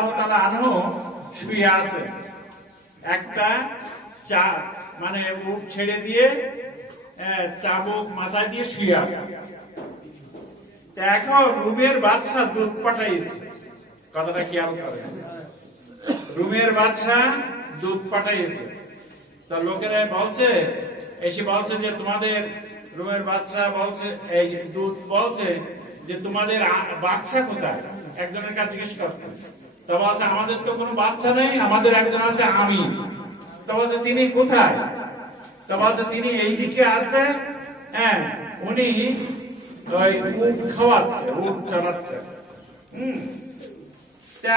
আল্লাহ শুয়ে আছে। একটা চা মানে উঠ ছেড়ে দিয়ে চাবুক মাথায় দিয়ে শুয়ে আছে। এখন রুমের বাচ্চা দুধ পাঠাইছে। কথাটা খেয়াল করে রুমের বাচ্চা দুধ পাঠাইছে। তা লোকেরা বলছে, এসে বলছে যে তোমাদের রুমের বাচ্চা বলছে, এই দুধ বলছে যে তোমাদের বাচ্চা কোথায়? একজনের কাছে জিজ্ঞেস করছে। তা বলছে আমাদের তো কোনো বাচ্চা নেই, আমাদের একজন আছে আমি তা বলছে তিনি কোথায়? তা বলছে তিনি এই দিকে আছে হ্যাঁ উনি ওই উট খাওয়াচ্ছে, উট চড়াচ্ছে হম।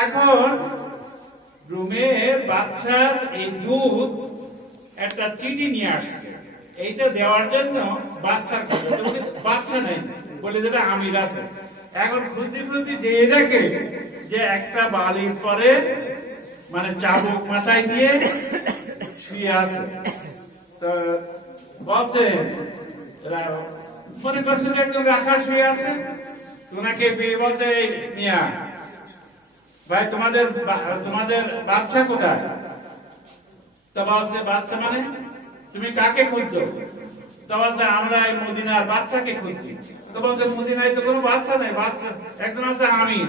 এখন রুমের বাচ্চার এই দুধ একটা চিঠি নিয়ে আসছে। এইটা দেওয়ার জন্য বাচ্চার বাচ্চা নেই, বলে যেটা আমির আছে। এখন খুঁজতে খুঁজতে যে এটাকে যে একটা বালির পরে মানে চাবুক মাথায় দিয়ে শুয়ে আছে। বলছে মনে করছে যে একজন রাখা শুয়ে আছে। ওনাকে পেয়ে বলছে, "এই মিয়া, ভাই, তোমাদের তোমাদের বাচ্চা কোথায়? তা বলছে, বাচ্চা মানে? তুমি কাকে খুঁজছো? তা বলছে, আমরা এই মদিনার বাচ্চাকে খুঁজছি। তো বলছে, মদিনায় তো কোনো বাচ্চা নেই, বাচ্চা, একজন আছে আমি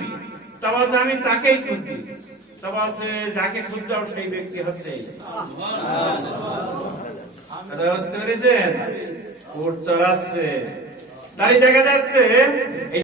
তা আমি তাকেই খুঁজছি। তা বলছে যাকে খুঁজতে হবে সেই ব্যক্তি হচ্ছে বুঝতে পেরেছেন? তাই দেখা যাচ্ছে